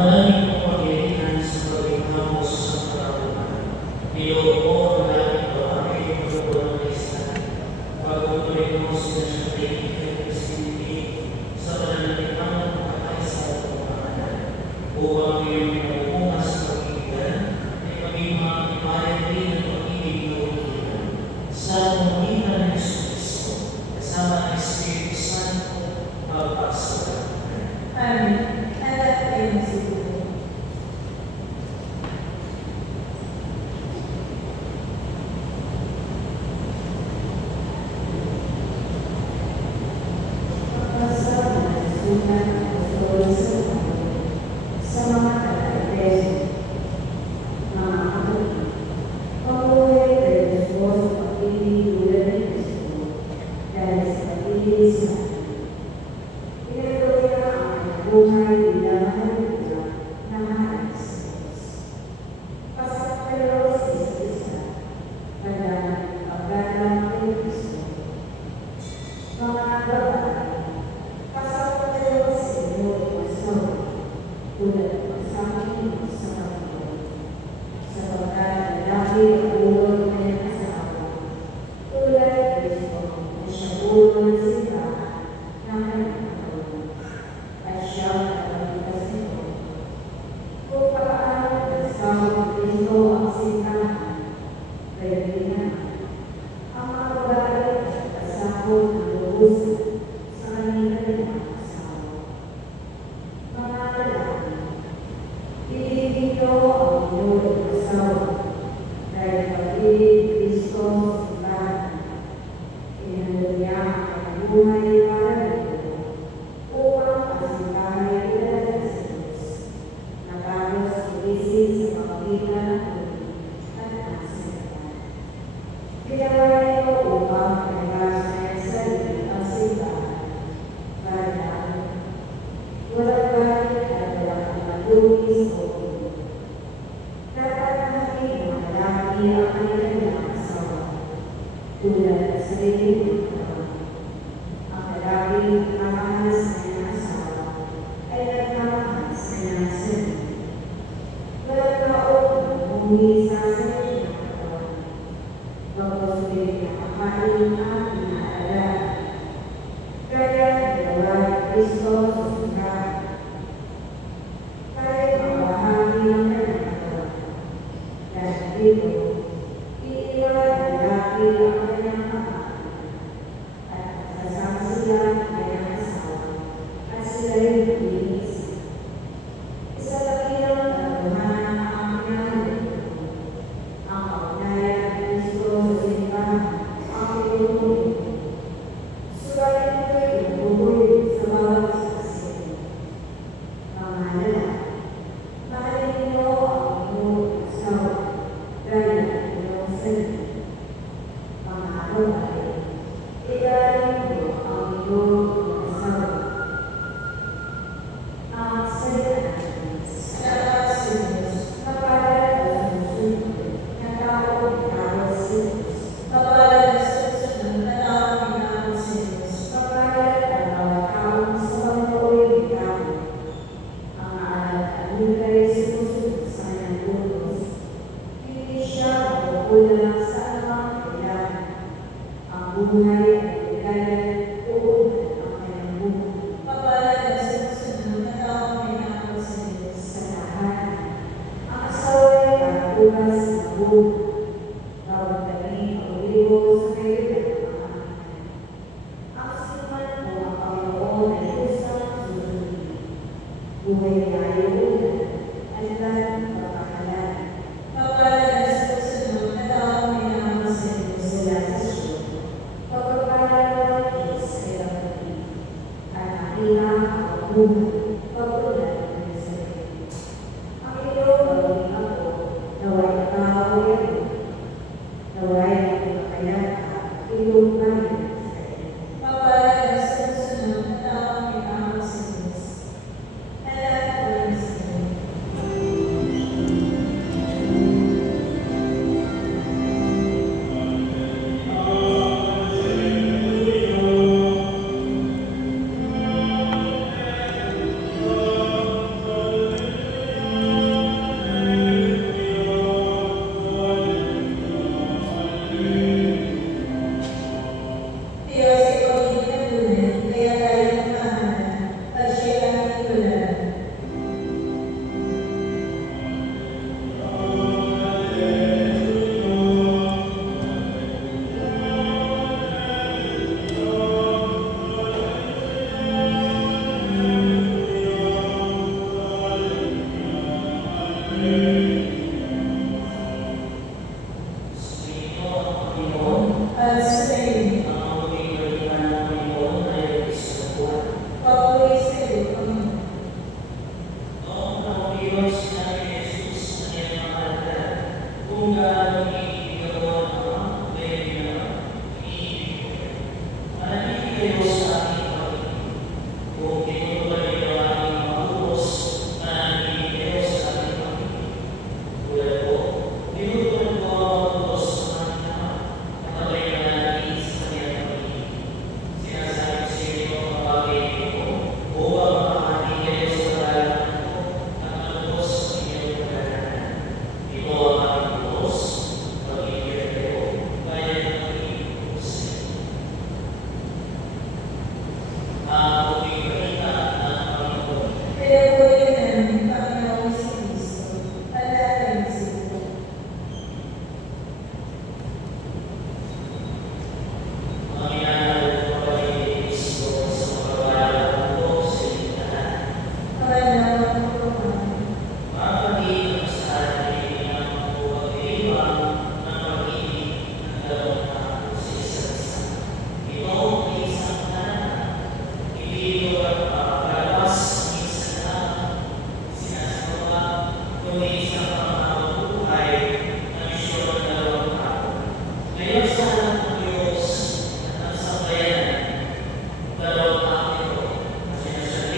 Maraming pagkailan sa pagkakamos sa karawan. Iyong mo na ito ang iyong lubuan ng isa. Pagkutuloy mo sila sa tingin ng sinti sa pananalipan ng pagkakaisa at pagkakanan. Upang iyong pinabukas sa pag-ibigan ay maging mga ibayan din ng pag-ibig na ulitin. Sa pamagitan ng Jesucristo, kasama ng Espiritu Santo, magpasalamat. Amen. At tayo magsiguro. Sa mga kaibigan, mga kapatid, pag-uwi kayo sa Diyos sa pag-ibig tulad ng Kristo dahil sa pag-ibig sa atin. Pinatuloy na ang buhay bilang halimutan na mahal sa Diyos. Pasok kayo sa isa't isa, tandaan ang paggalang kay Kristo. Mga babae, pasok kayo sa inyong asawa, tulad ng asawa sa Panginoon. Sapagkat lalaki ang ulo ng kanyang asawa, tulad ni Kristo na siya ulo ng simbahan ng kanyang katawan, at siya ang tagapagligtas nito. Kung paano nagsawa ni Kristo ang simbahan, kaya din naman, ang mga babae ay kasakot ng lubusan sa kanilang asawa. Mga lalaki, ibigin niyo ang inyong asawa dahil pag-ibig ni Kristo sa simbahan. Inalok niya ang kanyang buhay para dito upang ang simbahan ay ilagay sa Diyos. Natapos ilisig sa pamagitan ng tubig at ang simbahan. Ginawa niyo upang mailagay sa kanyang sarili ang simbahan para dahil walang galit at walang madugis o ulo. Dapat natin mga lalaki ang kanilang asawa, tulad ng sarili ng katawan. Ang lalaki nagmamahal sa kanyang asawa ay nagmamahal sa kanyang sarili. Walang taong bumuhi sa sarili ng katawan. Pagpasulit na kakain at inaalala. Kaya nagawa ni Kristo sa simbahan. Kahit mga bahagi ng kanyang katawan. Dahil dito, iiwan ng lalaki ang kanyang kapatid at sasama sila ng kanyang asawa at sila rin iisa. Isa lang katotohanan ang pinangyayari. Ang kaugnayan ni Kristo sa simbahan ang pinupuli. Subalit ito'y pinupuli sa bawat isa. Mga lalaki, mahalin niyo ang inyong asawa gaya ng inyong sarili. Mga babae, igaling niyo ang inyong asawa. Ang salita ng Diyos. Salamat sa Diyos. Kapalad ang sumusunod na taong pinawal sa Diyos. Kapalad ang susunod na taong pinawal sa Diyos. Kapalad ang bawat taong sa Panginoon pinawal. Ang alat at lugay sumusunod sa kanyang utos. Hindi siya mapupulang sa anumang kailangan. Ang buhay at ligayan uunan ang kanyang buhay. Kapalad ang sumusunod na taong pinawal sa Diyos. Sa lahat, ang asawa ay pagbukas ng buhay. Bawat gabi pag-ulibo sa kaibigan ng mga anak. Ang sinuman po ang Panginoon ay kusang susundin. Buhay na ayunan at lahat ng pagkakalan. Kapalad ang susunod na taong pinawal sa Diyos sa lasasyon. Pagpapalad ng Diyos ay kapatid. At nakita ang buhay pagtulad ng sarili. Ang iyong gawin ako, naway ikaw ay naway ang makayata, iyong bayan sa iyo. Kapalad ang susunod na taong pinawal sa Diyos. At ang sa iyo.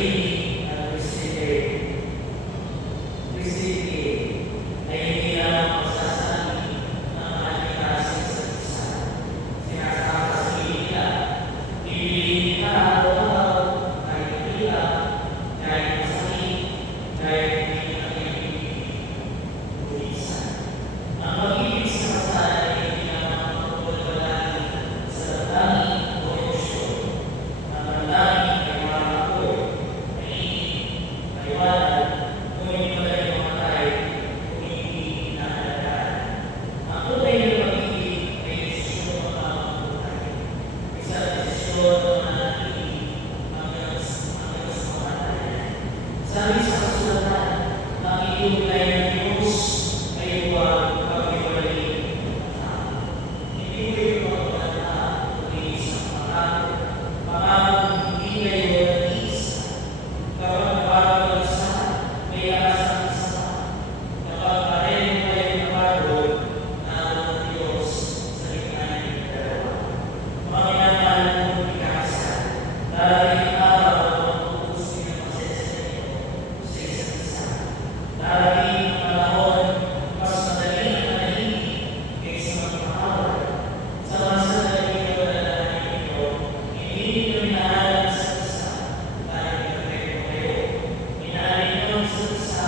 Rini at Christine ay hindi lamang magsasabi ng kaligtasan sa isa. Sinasama sa nila, ibilihin ka araw-araw, kahit hirap, kahit masakit, kahit hindi na pinag-iisan. Ang pag-ibig sa kasal ay hindi lamang magpapalagi sa damdamin o emosyon. Ang damdamin ay marakoy, mainit, maliwanag, ngunit magaling mamatay kung hindi inaalagaan. Ang tunay na pag-ibig ay desisyon ng mga mabuhay. Isang desisyon na mananatili hanggang sa kamatayan. Sabi sa kasulatan, ang iugnay ng Diyos ay huwag pag-iwalay ng tao. Hindi ko yung magpapala kundi isang pangako hindi kayo nag-iisa. Kapag napapag-isa, may asang isa. Kapag pareho kayo napagod, naroon ang Diyos sa gitna ng dalawa. Mga minamahal kong pikasa, darating ang araw na matutusin ang pasensya ninyo sa isa't isa. Darating ang panahon, mas madali ang manahimik kaysa magpakawal. Sa mas madali na padalanahin ninyo, hindi ninyo minahal ang isa't isa dahil perfecto kayo. Minahal ninyo ang isa't isa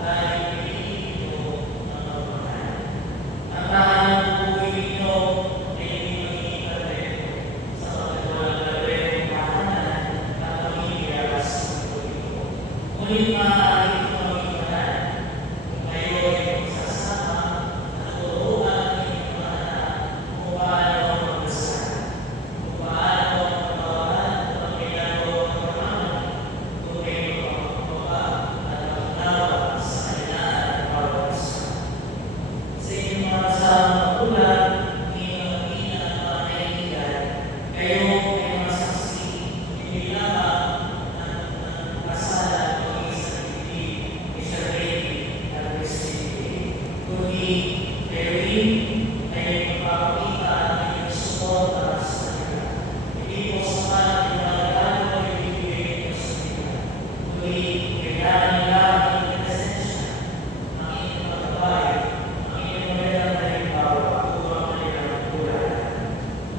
dahil pinili ninyo ang pagmamahal. Ang tahanang buhay ninyo ay hindi magiging perfecto sapagkat walang perfectong tahanan na pamilya sa mundo ito. Ngunit maaari ito maging banal kung kayo ay magsasama at turuan ang inyong mga anak kung paano ang magdasal, kung paano ang pagkawalan at ang ginagawa ng pagkakamali, kung kayo magpapababa at magnawa sa kailangan ng bawat isa. Sa inyong mga kasamang magulang, ina ang mga kaibigan, kayo ay mga saksi, hindi lamang ng kasalan o isang hindi ni Sir Rini at Christine, kundi kayo rin ay magpapakita ng inyong suporta sa kanila. Hindi po sapat yung mga regalo na ibibigay ninyo sa kanila, kundi kailangan nila ang inyong presensya, ang inyong pagkabay, ang inyong magandang halimbawa upang kanilang tularan.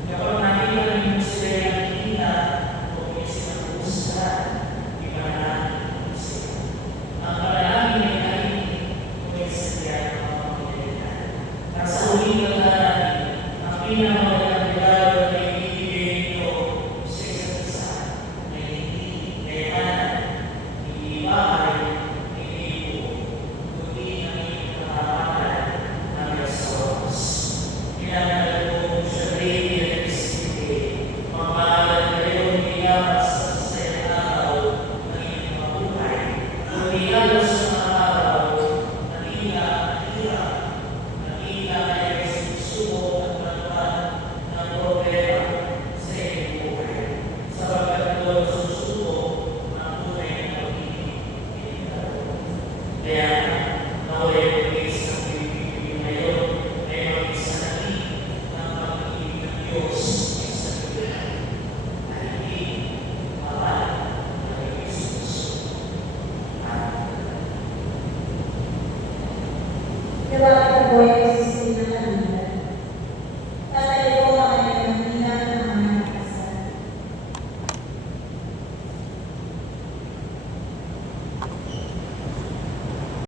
Kapag nakita ninyo sila yung nakikita, huwag niyo silang pupustahan, ipanahan sila. Ang panalangin ay narinig, ngunit sadya ng mga pamilya. At sa huling panalangin, ang pinakamagandang regalo na ibibigay ninyo sa isa't isa ay hindi kayamanan, hindi bahay, hindi buo, kundi ang inyong katapatan hanggang sa wakas. Pinangalan ko sa Rini at Christine, mamahalan kayo hindi lamang sa masayang araw ng inyong mga buhay, kundi lalo sa mga araw na tila hirap, na tila kayo ay sinusuko at manuan ng problema sa inyong buhay. Sapagkat ito ang susuko ng tunay na pag-ibig inyong dalawa. Kaya naway mag-is ng pag-ibig ngayon ay mag-isanali ng pag-ibig ng Diyos sa Pilipinas. At hindi mawala ng Jesus. Amen. Diba, ito po yung